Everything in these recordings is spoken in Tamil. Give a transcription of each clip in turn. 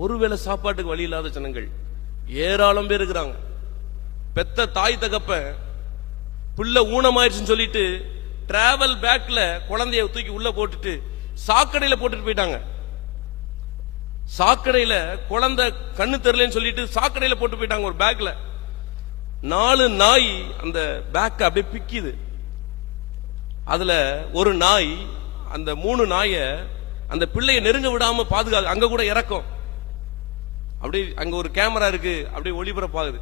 ஒருவேளை சாப்பாட்டுக்கு வழி இல்லாத ஜனங்கள் ஏராளம் பேர் இருக்கிறாங்க. பெத்த தாய் தகப்ப புள்ள ஊனமாயிருச்சுன்னு சொல்லிட்டு டிராவல் பேக்ல குழந்தைய தூக்கி உள்ள போட்டுட்டு சாக்கடையில போட்டுட்டு போயிட்டாங்க. சாக்கடையில குழந்தை கண்ணு தெரியலன்னு சொல்லிட்டு சாக்கடையில போட்டு போயிட்டாங்க. ஒரு பேக்ல 4 நாய் அந்த பேக் அப்படியே பிக்கிது. அதுல ஒரு நாய் அந்த 3 நாய அந்த பிள்ளைய நெருங்க விடாம பாதுகாக்க அங்க கூட இறக்கும். அப்படி அங்க ஒரு கேமரா இருக்கு, அப்படியே ஒளிபரப்பாகுது.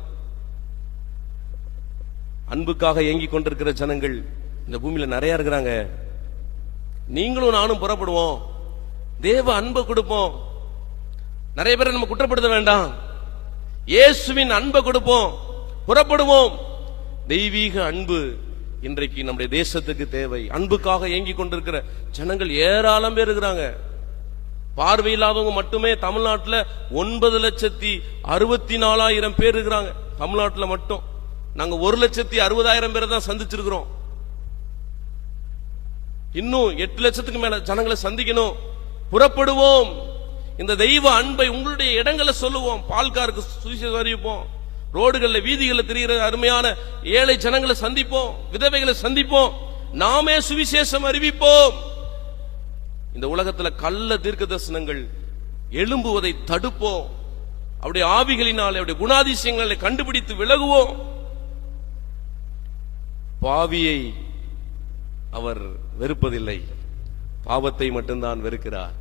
அன்புக்காக ஏங்கி கொண்டிருக்கிற ஜனங்கள் இந்த பூமியில நிறைய இருக்கிறாங்க. நீங்களும் நானும் புறப்படுவோம், தேவ அன்பை கொடுப்போம். நிறைய பேரை நம்ம குற்றப்படுத்த வேண்டாம், இயேசுவின் அன்பை கொடுப்போம், புறப்படுவோம். தெய்வீக அன்பு இன்றைக்கு நம்முடைய தேசத்துக்கு தேவை. அன்புக்காக ஏங்கி கொண்டிருக்கிற ஜனங்கள் ஏராளம் பேர் இருக்கிறாங்க. பார்வையில்லாதவங்க மட்டுமே தமிழ்நாட்டில் 9,64,000 பேர் இருக்கிறாங்க. தமிழ்நாட்டில் மட்டும் நாங்க 1,60,000 பேரை தான் சந்திச்சிருக்கிறோம். இன்னும் 8 லட்சத்துக்கு மேல ஜனங்களை சந்திக்கணும். புறப்படுவோம். இந்த தெய்வ அன்பை உங்களுடைய இடங்களை சொல்லுவோம். பால்காருக்கு சுவிசேஷம் அறிவிப்போம். ரோடுகளில் வீதிகளில் தெரிகிற அருமையான ஏழை ஜனங்களை சந்திப்போம், விதவைகளை சந்திப்போம். நாமே சுவிசேஷம் அறிவிப்போம். இந்த உலகத்தில் கள்ள தீர்க்க தரிசனங்கள் எழும்புவதை தடுப்போம். அவருடைய ஆவிகளினால் அவருடைய குணாதிசயங்களை கண்டுபிடித்து விலகுவோம். பாவியை அவர் வெறுப்பதில்லை, பாவத்தை மட்டும்தான் வெறுக்கிறார்.